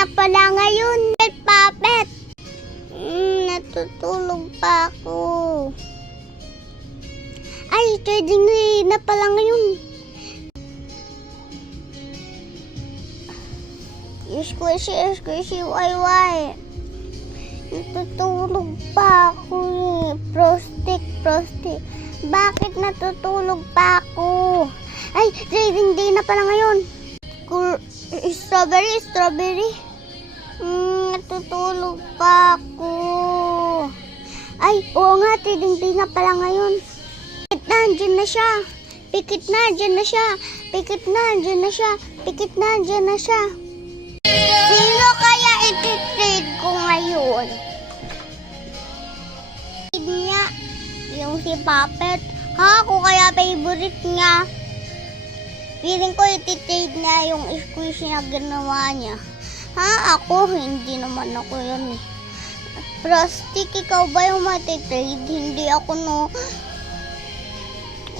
na pala ngayon. Puppet. Natutulog pa ako. Ay, trading day na pala ngayon. Squishy, why? Natutulog pa ako eh. Prostic. Bakit natutulog pa ako? Ay, trading day na pala ngayon. Strawberry. Natutulog pa ako. Ay, oo nga, trading day na pala ngayon. Andyan na siya. Pikit na, andyan na siya. Sino kaya iti-trade ko ngayon? Trade niya, yung si Puppet. Ako kaya favorite niya. Feeling ko iti-trade niya yung squishy na ginawa niya. Ako, hindi naman ako yun eh. Prostic, ikaw ba yung matitrade? Hindi ako no.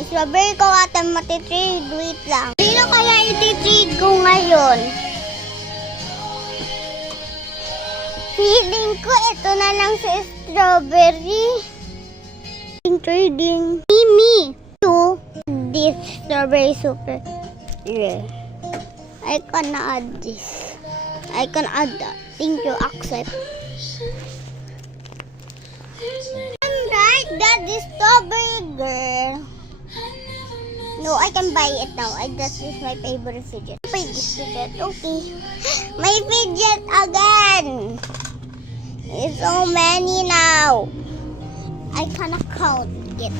Strawberry ko ata matitrade. Wait lang. Sino kaya iti-trade ko ngayon? Feeling ko ito na lang sa strawberry. Trading. Mimi. To this strawberry super. Yeah. I can add this. I can add that. Thank you. Accept. I'm right. That is strawberry girl. No, I can buy it now. This is my favorite fidget. Buy this fidget. Okay. My fidget again. It's so many now. I cannot count it.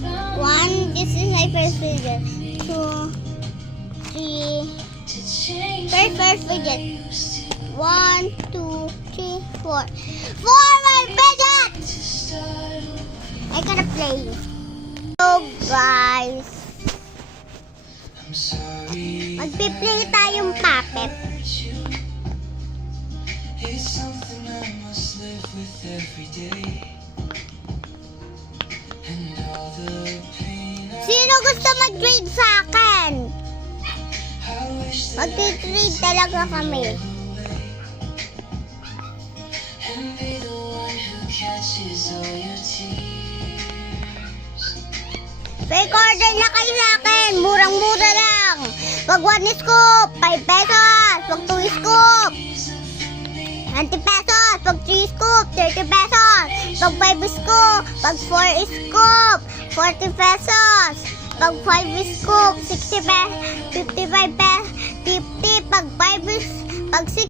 1. This is my first fidget. 2, 3. First fidget. 1, 2, 3, 4. 4 my fidget! I cannot play. So guys, magpi-play tayong Puppet. Sino gusto mag-trade sa akin? Mag-trade talaga kami. Recorder na kayo sa akin. Murang-mura lang. Pag 1 scoop, 5 pesos. Pag 2 scoop, 20 pesos. Pag 3 scoop, 30 pesos. Pag 5 scoop, pag 4 scoop, 40 pesos. Pag 5 scoop, 60 pesos. 55 pesos. 50. Pag 6